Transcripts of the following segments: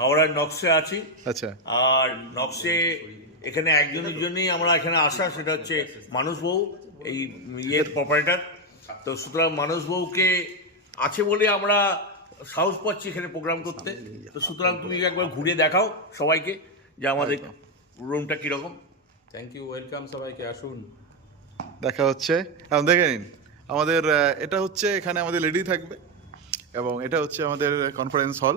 হাওড়ার নকশে আছি। আচ্ছা। আর নকশে এখানে একজনের জন্যই আমরা এখানে আসা সেটা হচ্ছে মানুষ বউ এই ইয়ের প্রপারেটার তো সুতরাং মানুষ বউকে আছে বলে আমরা সাহস পাচ্ছি এখানে প্রোগ্রাম করতে। তো সুতরাং তুমি একবার ঘুরে দেখাও সবাইকে যে আমাদের রুমটা কীরকম। থ্যাংক ইউ ওয়েলকাম সবাইকে আসুন। দেখা হচ্ছে। এখন দেখে নিন আমাদের এটা হচ্ছে এখানে আমাদের লেডি থাকবে এবং এটা হচ্ছে আমাদের conference hall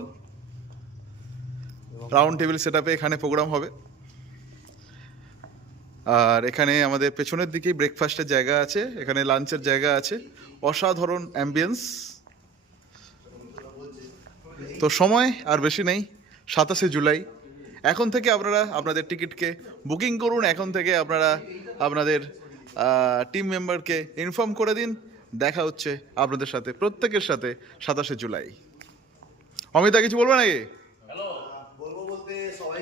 round table set এখানে প্রোগ্রাম হবে। আর এখানে আমাদের পেছনের দিকেই ব্রেকফাস্টের জায়গা আছে, এখানে লাঞ্চের জায়গা আছে। অসাধারণ অ্যাম্বিয়েন্স তো সময় আর বেশি নেই, সাতাশে জুলাই। এখন থেকে আপনারা আপনাদের টিকিটকে বুকিং করুন, এখন থেকে আপনারা আপনাদের টিম মেম্বারকে ইনফর্ম করে দিন। দেখা হচ্ছে আপনাদের সাথে, প্রত্যেকের সাথে সাতাশে জুলাই। অমিতা, কিছু বলবে নাকি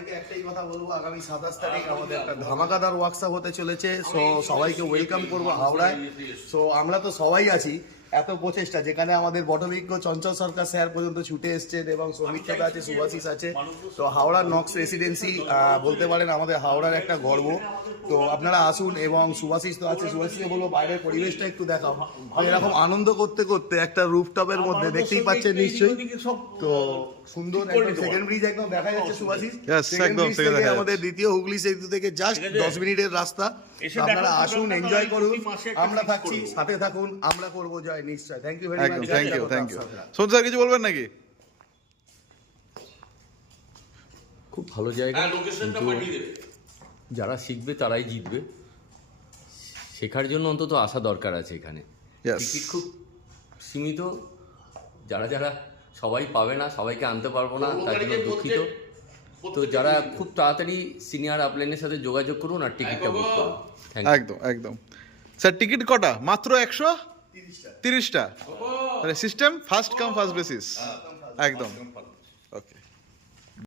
সবাইকে একটাই কথা বলব আগামী সাতাশ তারিখ আমাদের একটা ধামাকাদার ওয়ার্কশপ হতে চলেছে সো সবাইকে ওয়েলকাম করব হাওড়ায়। সো আমরা তো সবাই আছি এত প্রচেষ্টা যেখানে আমাদের বটবিজ্ঞ চঞ্চল সরকার স্যার পর্যন্ত ছুটে এসছেন এবং সৌমিত্রতা আছে সুভাষিস আছে। তো হাওড়ার নক্স রেসিডেন্সি বলতে পারেন আমাদের হাওড়ার একটা গর্ব। তো আপনারা আসুন এবং সুভাষিস তো আছে সুভাষিসকে বলব বাইরের পরিবেশটা একটু দেখাও। এরকম আনন্দ করতে করতে একটা রুফটপের মধ্যে দেখতেই পাচ্ছেন নিশ্চয়ই। তো সুন্দর সেকেন্ড ব্রিজ একদম দেখা যাচ্ছে সুভাষিস আমাদের দ্বিতীয় হুগলি সেতু থেকে জাস্ট দশ মিনিটের রাস্তা। আপনারা আসুন এনজয় আমরা করুন। আমরা থাকছি সাথে থাকুন আমরা করব জয় নিশ্চয় thank you very much thank you thank you soon sir কিছু বলবেন নাকি? খুব ভালো জায়গা। হ্যাঁ যারা শিখবে তারাই জিতবে। শেখার জন্য অন্তত আসা দরকার আছে এখানে. টিকিট খুব সীমিত। যারা যারা সবাই পাবে না সবাইকে আনতে পারব না তার জন্য দুঃখিত। তো যারা খুব তাড়াতাড়ি সিনিয়র আপলাইনের সাথে যোগাযোগ করুন আর টিকিটটা বুক করুন। একদম একদম। স্যার টিকিট কটা? মাত্র একশো? তিরিশটা। System first come first basis একদম। ওকে